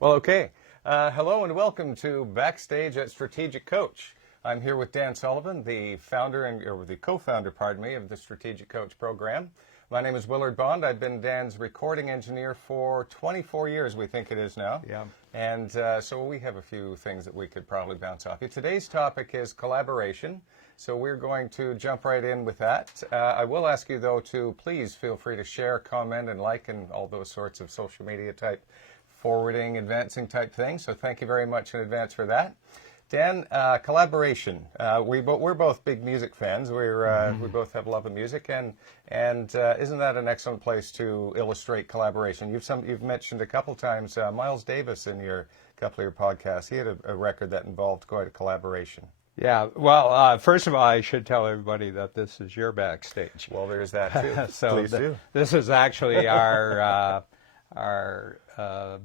Well, okay. Hello and welcome to Backstage at Strategic Coach. I'm here with Dan Sullivan, the founder or the co-founder, pardon me, of the Strategic Coach program. My name is Willard Bond. I've been Dan's recording engineer for 24 years, we think it is now. Yeah. And so we have a few things that we could probably bounce off you. Today's topic is collaboration. So we're going to jump right in with that. I will ask you, though, to please feel free to share, comment, and like, and all those sorts of social media type forwarding, advancing type things. So thank you very much in advance for that. Dan, collaboration. We're both big music fans. We both have love of music, and isn't that an excellent place to illustrate collaboration? You've mentioned a couple times Miles Davis in your couple of your podcasts. He had a record that involved quite a collaboration. Yeah, well, first of all, I should tell everybody that this is your backstage. Well, there's that too. So Please do. This is actually our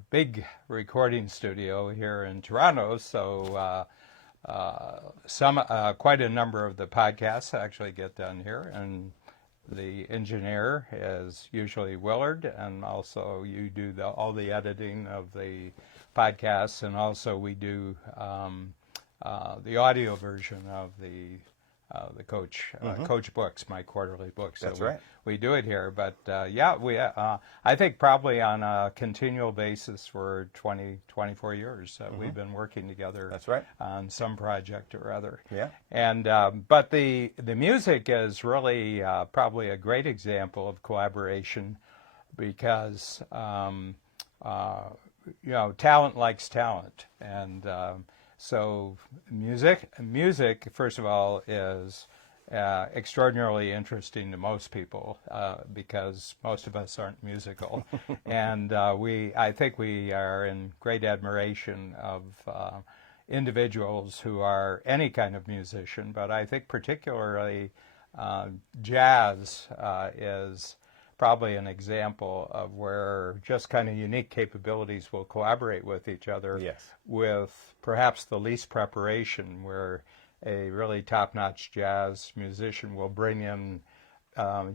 big recording studio here in Toronto. So quite a number of the podcasts actually get done here, and the engineer is usually Willard, and also you do all the editing of the podcasts, and also we do the audio version of the Coach Coach books, my quarterly books. That's so right. We do it here, but I think probably on a continual basis for 24 years we've been working together. That's right. On some project or other. Yeah. And but the music is really probably a great example of collaboration because talent likes talent, and so music, first of all, is extraordinarily interesting to most people because most of us aren't musical. And I think we are in great admiration of individuals who are any kind of musician, but I think particularly jazz is probably an example of where just kind of unique capabilities will collaborate with each other. Yes. With perhaps the least preparation, where a really top-notch jazz musician will bring in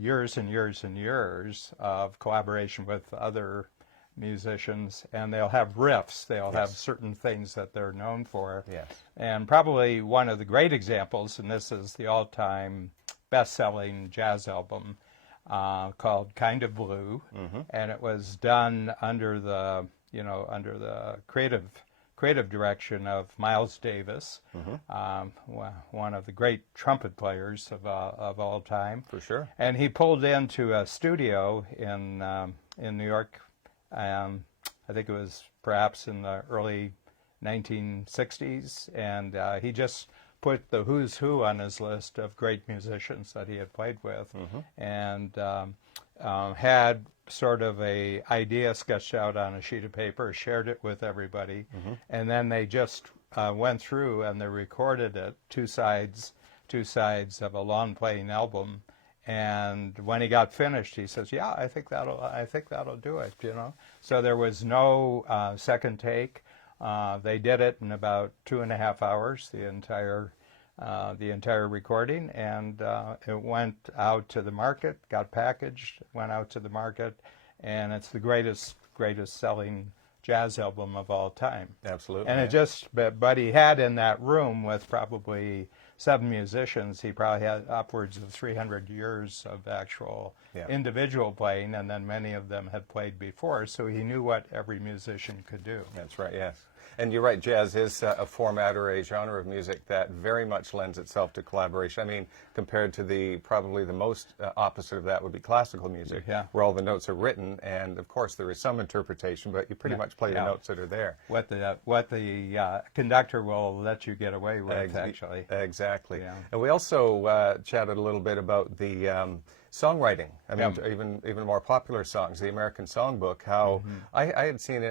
years and years and years of collaboration with other musicians, and they'll have riffs, they'll have certain things that they're known for. Yes. And probably one of the great examples, and this is the all-time best-selling jazz album, called Kind of Blue, and it was done under the creative direction of Miles Davis, one of the great trumpet players of all time. For sure. And he pulled into a studio in New York. I think it was perhaps in the early 1960s, and he just put the who's who on his list of great musicians that he had played with, and had sort of a idea sketched out on a sheet of paper, shared it with everybody, and then they just went through and they recorded it, two sides of a long playing album. And when he got finished, he says, "Yeah, I think that'll do it." So there was no second take. They did it in about 2.5 hours, the entire recording, and it went out to the market, got packaged, went out to the market, and it's the greatest selling jazz album of all time. Absolutely. And but he had in that room with probably 7 musicians, he probably had upwards of 300 years of actual individual playing, and then many of them had played before, so he knew what every musician could do. That's right, yes. And you're right, jazz is a format or a genre of music that very much lends itself to collaboration. I mean, compared to probably the most opposite of that would be classical music, where all the notes are written, and of course there is some interpretation, but you pretty much play the notes that are there. What the conductor will let you get away with, actually. Exactly. Yeah. And we also chatted a little bit about the songwriting. I mean, even more popular songs, the American Songbook. How I had seen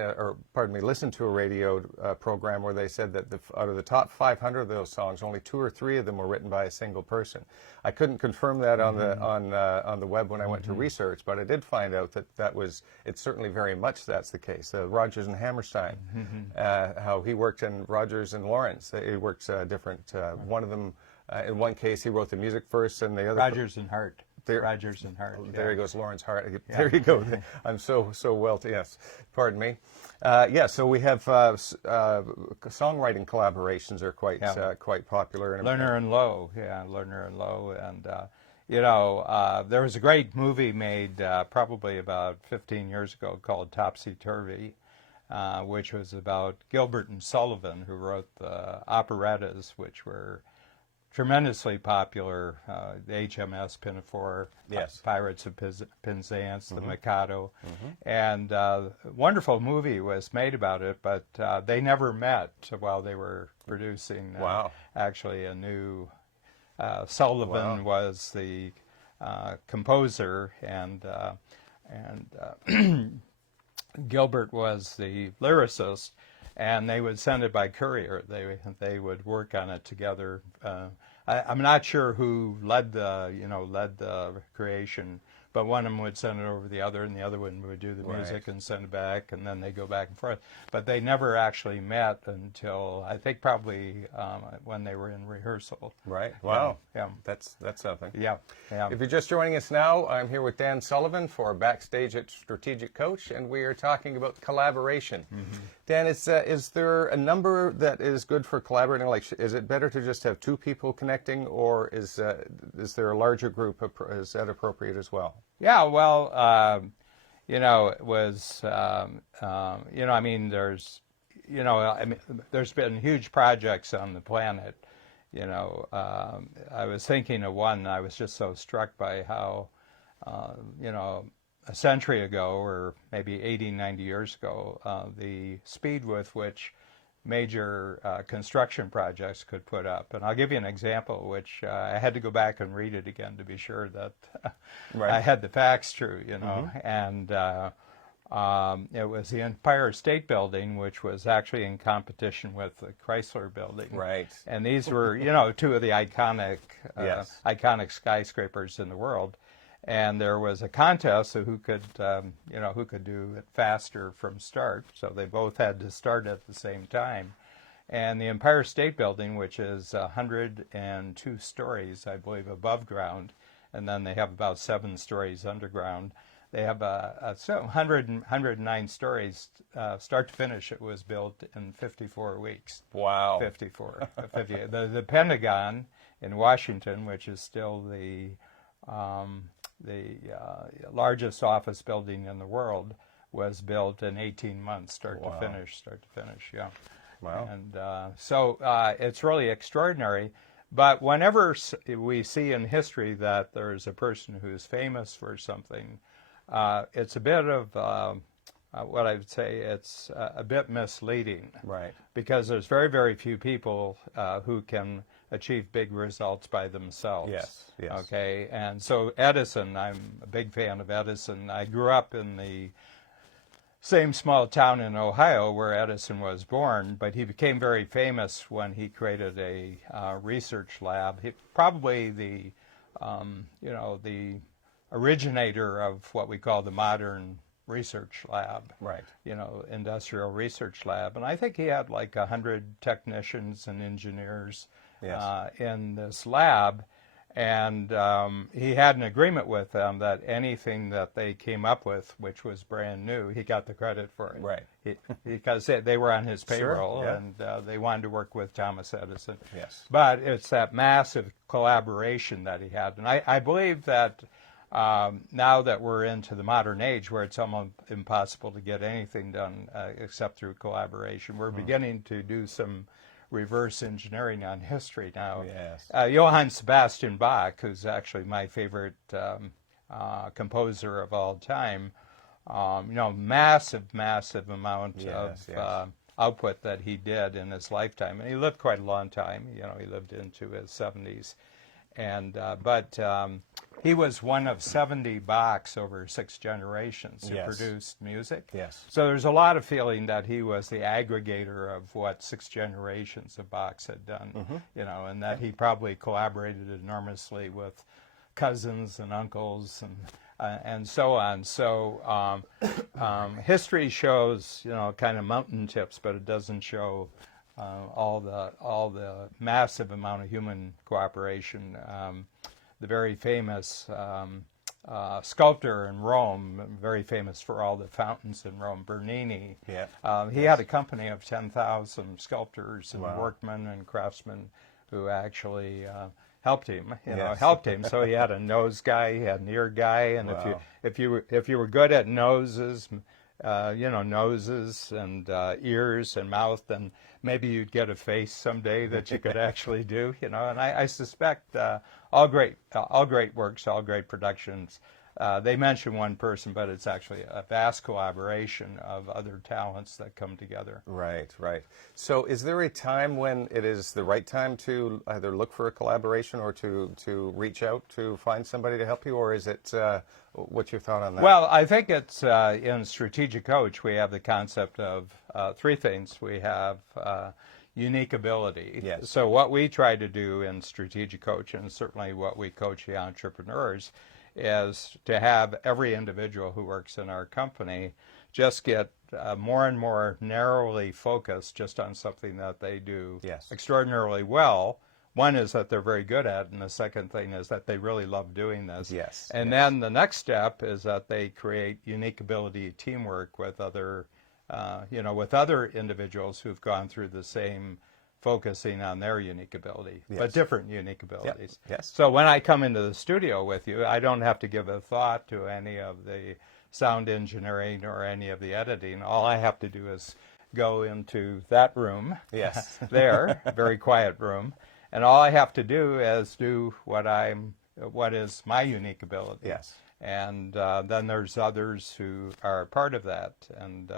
listened to a radio program where they said that out of the top 500 of those songs, only 2 or 3 of them were written by a single person. I couldn't confirm that on the web when I went to research, but I did find out that it's certainly very much that's the case. Rodgers and Hammerstein, how he worked in Rodgers and Lawrence. He worked different. One of them, in one case, he wrote the music first, and the other. Rodgers and Hart. Rogers and Hart. There he goes, Lawrence Hart. There you go. I'm so well. Yes, pardon me. So we have songwriting collaborations are quite popular. Lerner and Lowe, Lerner and Lowe, and there was a great movie made probably about 15 years ago called Topsy Turvy, which was about Gilbert and Sullivan, who wrote the operettas, which were tremendously popular, the HMS Pinafore, Pirates of Penzance, the Mikado, and wonderful movie was made about it, but they never met while they were producing actually a new, Sullivan was the composer, and Gilbert was the lyricist, and they would send it by courier. They would work on it together. I'm not sure who led the creation, but one of them would send it over the other, and the other one would do the music and send it back, and then they go back and forth. But they never actually met until I think probably when they were in rehearsal. Right. Wow. Yeah. That's something. Yeah. If you're just joining us now, I'm here with Dan Sullivan for Backstage at Strategic Coach, and we are talking about collaboration. Dan, is there a number that is good for collaborating? Like, is it better to just have two people connecting, or is there a larger group? Is that appropriate as well? Yeah, well, it was, there's been huge projects on the planet. I was thinking of one. I was just so struck by how, a century ago, or maybe 80, 90 years ago, the speed with which major construction projects could put up. And I'll give you an example, which I had to go back and read it again to be sure that I had the facts true, And it was the Empire State Building, which was actually in competition with the Chrysler Building. Right. And these were, two of the iconic skyscrapers in the world. And there was a contest of who could do it faster from start. So they both had to start at the same time. And the Empire State Building, which is 102 stories, I believe, above ground, and then they have about 7 stories underground. They have 109 stories, start to finish. It was built in 54 weeks. Wow. 54. The Pentagon in Washington, which is still the largest office building in the world, was built in 18 months, start to finish. Yeah. Wow. And so it's really extraordinary. But whenever we see in history that there's a person who's famous for something, it's a bit of what I would say, it's a bit misleading. Right. Because there's very, very few people who can achieve big results by themselves. Yes. Okay, and so Edison, I'm a big fan of Edison. I grew up in the same small town in Ohio where Edison was born, but he became very famous when he created a research lab. He probably the originator of what we call the modern research lab, right? Industrial research lab, and I think he had like 100 technicians and engineers in this lab, and he had an agreement with them that anything that they came up with, which was brand new, he got the credit for it, right? Because they were on his payroll, Sure, and they wanted to work with Thomas Edison. Yes, but it's that massive collaboration that he had, and I believe that. Now that we're into the modern age where it's almost impossible to get anything done except through collaboration, we're beginning to do some reverse engineering on history now. Yes. Johann Sebastian Bach, who's actually my favorite composer of all time, massive amount of output that he did in his lifetime. And he lived quite a long time. He lived into his 70s. And but he was one of 70 Bachs over 6 generations who produced music. Yes. So there's a lot of feeling that he was the aggregator of what 6 generations of Bachs had done, and that he probably collaborated enormously with cousins and uncles and so on. So history shows, kind of mountain tips, but it doesn't show all the massive amount of human cooperation. the very famous sculptor in Rome, very famous for all the fountains in Rome, Bernini. Yeah. He had a company of 10,000 sculptors and Wow. workmen and craftsmen who actually helped him. Yes. Helped him. So he had a nose guy, he had an ear guy, and Wow. if you were good at noses, noses and ears and mouth, then maybe you'd get a face someday that you could actually do. And I suspect all great works, all great productions. They mention one person, but it's actually a vast collaboration of other talents that come together. Right, right. So is there a time when it is the right time to either look for a collaboration or to reach out to find somebody to help you, or is it, what's your thought on that? Well, I think it's in Strategic Coach, we have the concept of three things. We have unique ability. Yes. So what we try to do in Strategic Coach, and certainly what we coach the entrepreneurs, is to have every individual who works in our company just get more and more narrowly focused just on something that they do Yes. extraordinarily well. One is that they're very good at, and the second thing is that they really love doing this. Yes. And then the next step is that they create unique ability teamwork with other, with other individuals who've gone through the same focusing on their unique ability, Yes. but different unique abilities. Yes. So when I come into the studio with you, I don't have to give a thought to any of the sound engineering or any of the editing. All I have to do is go into that room, Yes. there, very quiet room, and all I have to do is do what is my unique ability. Yes. And then there's others who are part of that, and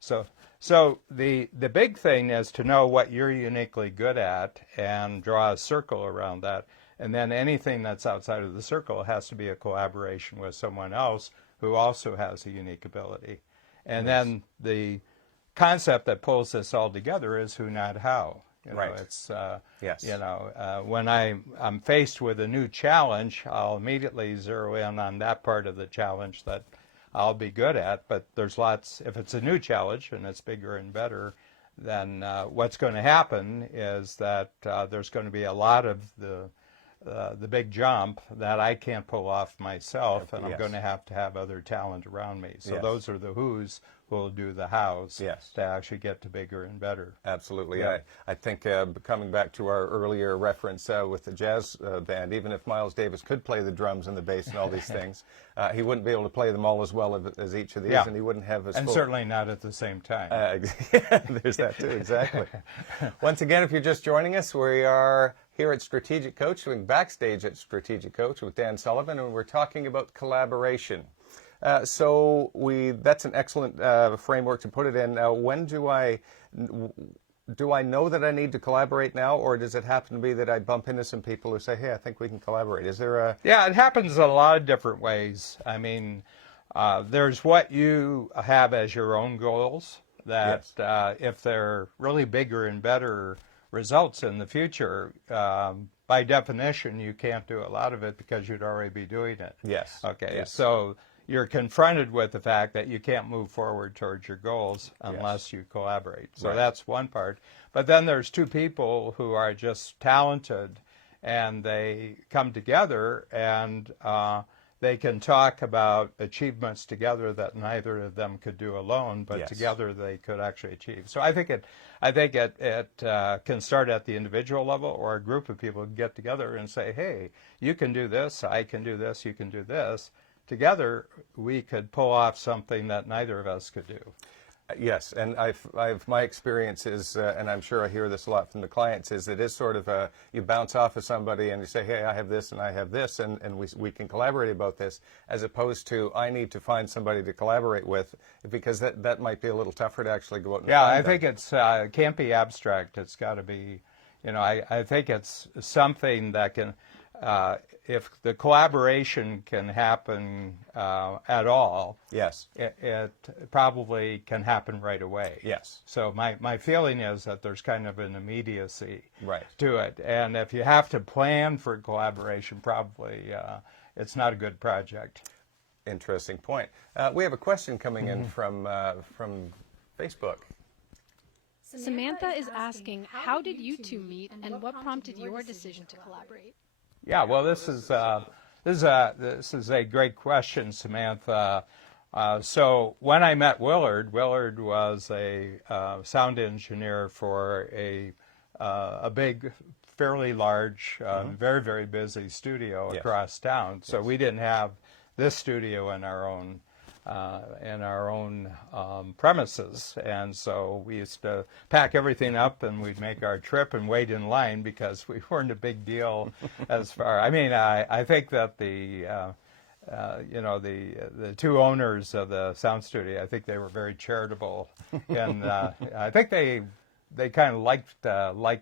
so the big thing is to know what you're uniquely good at and draw a circle around that. And then anything that's outside of the circle has to be a collaboration with someone else who also has a unique ability. And then the concept that pulls this all together is who, not how. Right. It's Yes. when I'm faced with a new challenge, I'll immediately zero in on that part of the challenge that I'll be good at. But there's lots. If it's a new challenge and it's bigger and better, then what's going to happen is that there's going to be a lot of the big jump that I can't pull off myself, and I'm Yes. going to have other talent around me. So Yes. those are the who's who will do the hows Yes. to actually get to bigger and better. Absolutely. Yeah. I think coming back to our earlier reference with the jazz band, even if Miles Davis could play the drums and the bass and all these things, he wouldn't be able to play them all as well as each of these, Yeah. and he wouldn't have as And full... certainly not at the same time. There's that too, exactly. Once again, if you're just joining us, we are here at Strategic Coach, doing backstage at Strategic Coach with Dan Sullivan, and we're talking about collaboration. So that's an excellent framework to put it in. When do I know that I need to collaborate now, or does it happen to be that I bump into some people who say, hey, I think we can collaborate? Is there a... Yeah, it happens a lot of different ways. I mean, there's what you have as your own goals that if they're really bigger and better results in the future, by definition, you can't do a lot of it because you'd already be doing it. Yes. Okay, Yes. so you're confronted with the fact that you can't move forward towards your goals unless you collaborate. So Right. that's one part. But then there's two people who are just talented, and they come together and they can talk about achievements together that neither of them could do alone, but Yes. together they could actually achieve. So I think it can start at the individual level, or a group of people get together and say, hey, you can do this, I can do this, you can do this. Together, we could pull off something that neither of us could do. Yes, and I've my experience is, and I'm sure I hear this a lot from the clients, is it is sort of you bounce off of somebody and you say, hey, I have this and I have this, and we can collaborate about this, as opposed to I need to find somebody to collaborate with, because that might be a little tougher to actually go out and find I them. think it can't be abstract. It's got to be, I think it's something that can, if the collaboration can happen at all, Yes. it probably can happen right away. Yes. So my feeling is that there's kind of an immediacy Right. to it. And if you have to plan for collaboration, probably it's not a good project. Interesting point. We have a question coming in from Facebook. Samantha is asking, how did you two meet and what prompted your decision to collaborate? Yeah, well, this is a great question, Samantha. So when I met Willard, Willard was a sound engineer for a big, fairly large, very, very busy studio Yes. across town. So we didn't have this studio in our own premises, and so we used to pack everything up and we'd make our trip and wait in line because we weren't a big deal as far. I mean, I think that the two owners of the sound studio, I think they were very charitable, and I think they kind of liked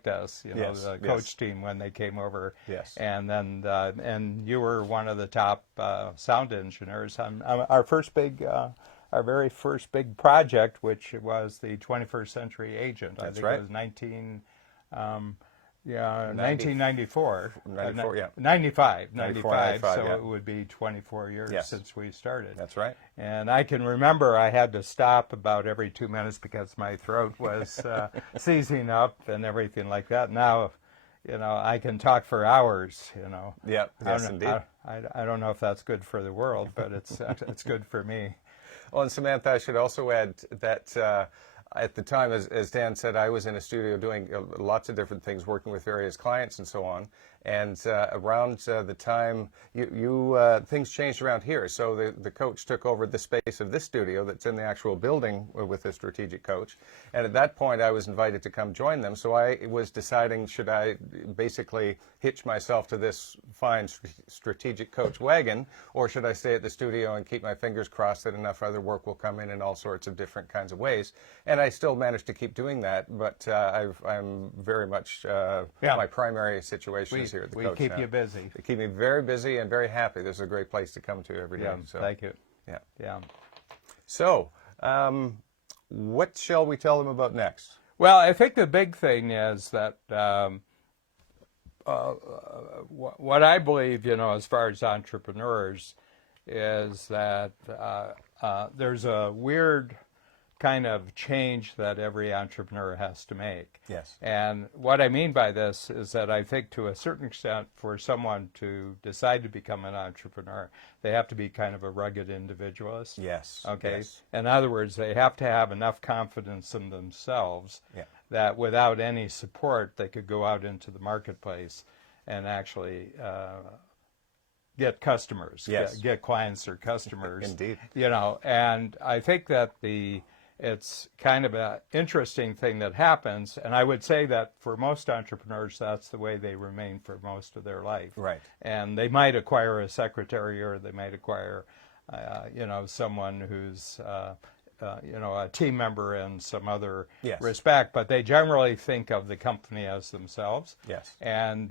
us, Yes, the yes. coach team when they came over. Yes. And then and you were one of the top sound engineers. Our very first big project, which was the 21st Century Agent. That's I think right. it was 1994. 94, yeah. 95. 95, So yeah. it would be 24 years Yes. since we started. That's right. And I can remember I had to stop about every 2 minutes because my throat was seizing up and everything like that. Now, I can talk for hours, Yeah, yes, indeed. I don't know if that's good for the world, but it's good for me. Well, and Samantha, I should also add that at the time, as Dan said, I was in a studio doing lots of different things, working with various clients and so on. And around the time things changed around here. So the coach took over the space of this studio that's in the actual building with the strategic coach. And at that point, I was invited to come join them. So I was deciding, should I basically hitch myself to this fine strategic coach wagon, or should I stay at the studio and keep my fingers crossed that enough other work will come in all sorts of different kinds of ways? And I still managed to keep doing that, but I'm very much my primary situation is here at the We coach keep now. you busy. They keep me very busy and very happy. This is a great place to come to every day. Yeah, So, thank you. yeah. Yeah. So, what shall we tell them about next? Well, I think the big thing is that what I believe, as far as entrepreneurs, is that there's a weird kind of change that every entrepreneur has to make. Yes. And what I mean by this is that I think to a certain extent for someone to decide to become an entrepreneur, they have to be kind of a rugged individualist. Yes. Okay. Yes. In other words, they have to have enough confidence in themselves Yeah. that without any support, they could go out into the marketplace and actually get customers, Yes. get clients or customers. Indeed. And I think that it's kind of an interesting thing that happens, and I would say that for most entrepreneurs, that's the way they remain for most of their life. Right. And they might acquire a secretary, or they might acquire, someone who's, a team member in some other Yes. respect, but they generally think of the company as themselves. Yes. And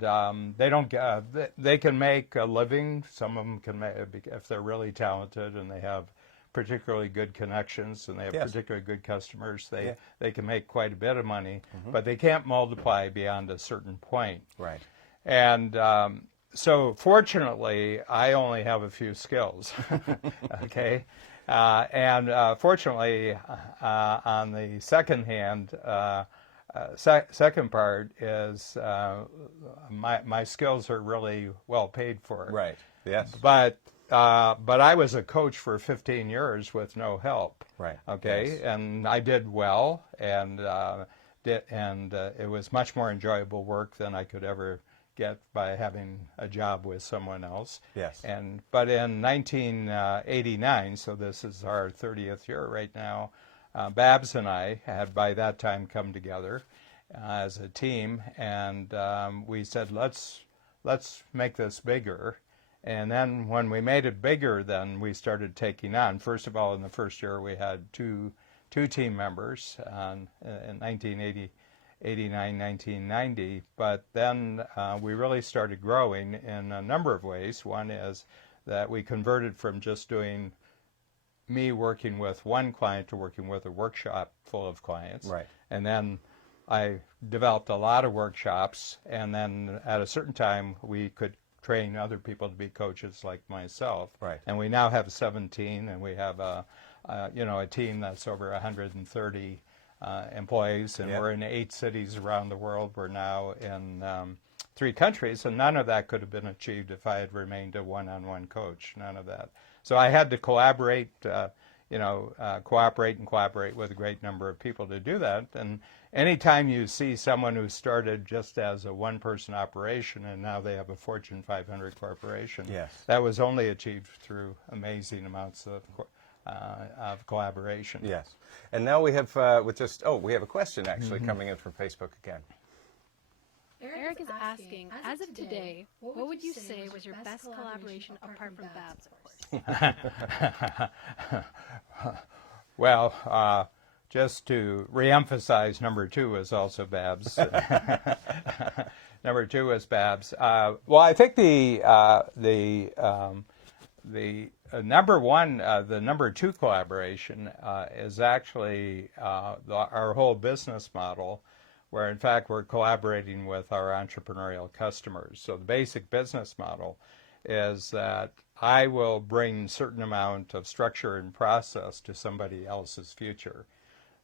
they don't. They can make a living. Some of them can make, if they're really talented and they have particularly good connections and they have Yes. particularly good customers. Yeah. They can make quite a bit of money, but they can't multiply beyond a certain point. Right. And so, fortunately, I only have a few skills. Okay. And fortunately, on the second hand, second part is my skills are really well paid for. Right. Yes. But I was a coach for 15 years with no help. Right. Okay. Yes. And I did well, and it was much more enjoyable work than I could ever get by having a job with someone else. Yes. But in 1989, so this is our 30th year right now, Babs and I had by that time come together as a team, and we said, let's make this bigger. And then when we made it bigger, then we started taking on. First of all, in the first year, we had two team members in 1989, 1990. But then we really started growing in a number of ways. One is that we converted from just doing me working with one client to working with a workshop full of clients. Right. And then I developed a lot of workshops. And then at a certain time, we could train other people to be coaches like myself. Right. And we now have 17, and we have a team that's over 130 employees, and Yeah. we're in 8 cities around the world. We're now 3 countries, and none of that could have been achieved if I had remained a one-on-one coach. None of that. So I had to collaborate, cooperate and collaborate with a great number of people to do that. And anytime you see someone who started just as a one-person operation and now they have a Fortune 500 corporation, that was only achieved through amazing amounts of collaboration. Yes. And now we have we have a question actually coming in from Facebook again. Eric is asking, as of today, what would you say was your best collaboration apart from Babs, of course? Well, just to reemphasize, number 2 is also Babs. Number 2 is Babs. Well, I think the number 2 collaboration is actually our whole business model, where in fact we're collaborating with our entrepreneurial customers. So the basic business model is that I will bring a certain amount of structure and process to somebody else's future.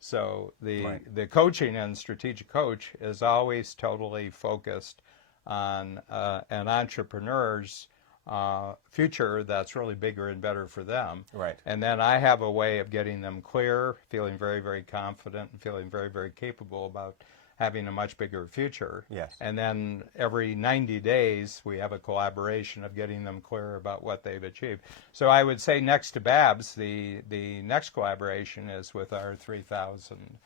So the coaching and strategic coach is always totally focused on an entrepreneur's future that's really bigger and better for them. Right. And then I have a way of getting them clear, feeling very, very confident, and feeling very, very capable about having a much bigger future. Yes. And then every 90 days, we have a collaboration of getting them clear about what they've achieved. So I would say next to Babs, the next collaboration is with our 3,000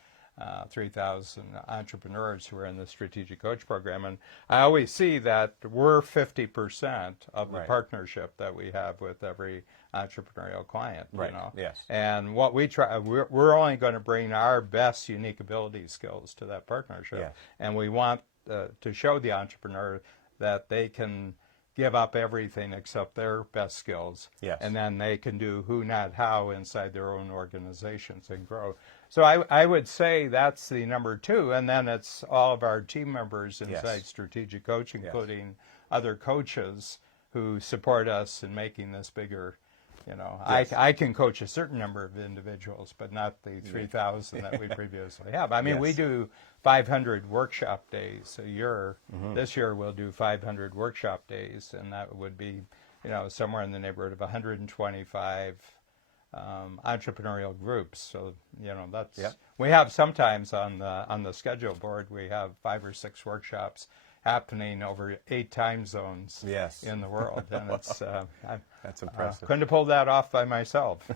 entrepreneurs who are in the Strategic Coach Program. And I always see that we're 50% of the partnership that we have with every entrepreneurial client. Right. You know? Yes. And what we try, we're only going to bring our best unique ability skills to that partnership. Yes. And we want to show the entrepreneur that they can give up everything except their best skills. Yes. And then they can do who, not how inside their own organizations and grow. So I would say that's the number 2. And then it's all of our team members inside Strategic Coach, including other coaches who support us in making this bigger. You know, I can coach a certain number of individuals, but not the 3,000 that we previously have. I mean, we do 500 workshop days a year. This year we'll do 500 workshop days, and that would be, somewhere in the neighborhood of 125 entrepreneurial groups. So, that's we have sometimes on the schedule board we have 5 or 6 workshops happening over 8 time zones in the world, and it's that's impressive. Couldn't have pulled that off by myself.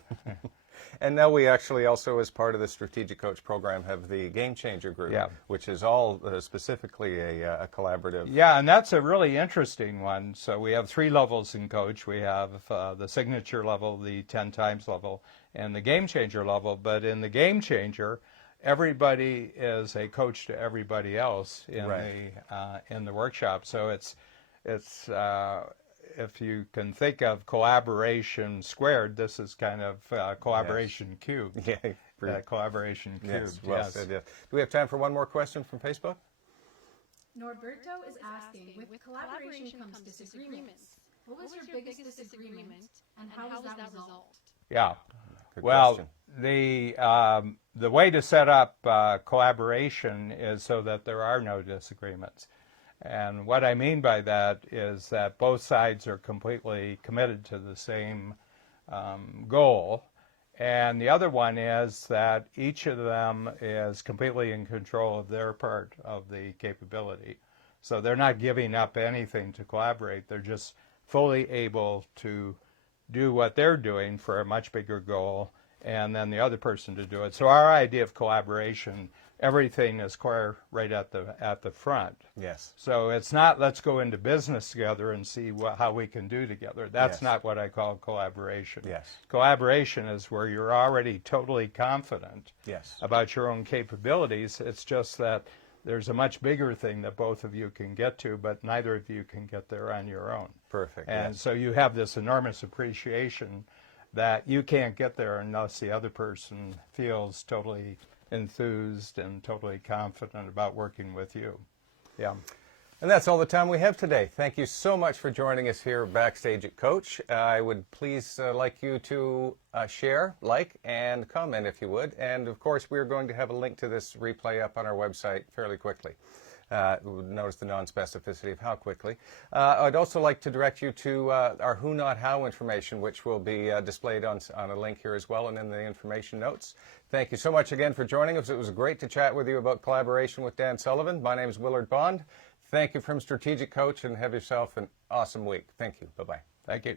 And now we actually also, as part of the Strategic Coach Program, have the Game Changer Group, which is all specifically a collaborative. Yeah, and that's a really interesting one. So we have 3 levels in Coach. We have the Signature level, the 10 times level, and the Game Changer level. But in the Game Changer, everybody is a coach to everybody else in the workshop. So it's if you can think of collaboration squared, this is kind of collaboration cubed. Yeah, collaboration cubed. Yes, well said, yes. Do we have time for one more question from Facebook? Norberto is asking, with collaboration comes disagreements. What was your biggest disagreement, and how was that resolved? Yeah. Good well, question. The way to set up collaboration is so that there are no disagreements. And what I mean by that is that both sides are completely committed to the same goal. And the other one is that each of them is completely in control of their part of the capability. So they're not giving up anything to collaborate. They're just fully able to do what they're doing for a much bigger goal, and then the other person to do it. So our idea of collaboration, everything is clear right at the front. Yes. So it's not let's go into business together and see how we can do together. That's not what I call collaboration. Yes. Collaboration is where you're already totally confident about your own capabilities. It's just that there's a much bigger thing that both of you can get to, but neither of you can get there on your own. Perfect. And so you have this enormous appreciation that you can't get there unless the other person feels totally enthused and totally confident about working with you. Yeah. And that's all the time we have today. Thank you so much for joining us here backstage at Coach. I would please like you to share, like, and comment if you would. And of course, we're going to have a link to this replay up on our website fairly quickly. Notice the non-specificity of how quickly. I'd also like to direct you to our Who Not How information, which will be displayed on a link here as well and in the information notes. Thank you so much again for joining us. It was great to chat with you about collaboration with Dan Sullivan. My name is Willard Bond. Thank you from Strategic Coach, and have yourself an awesome week. Thank you. Bye-bye. Thank you.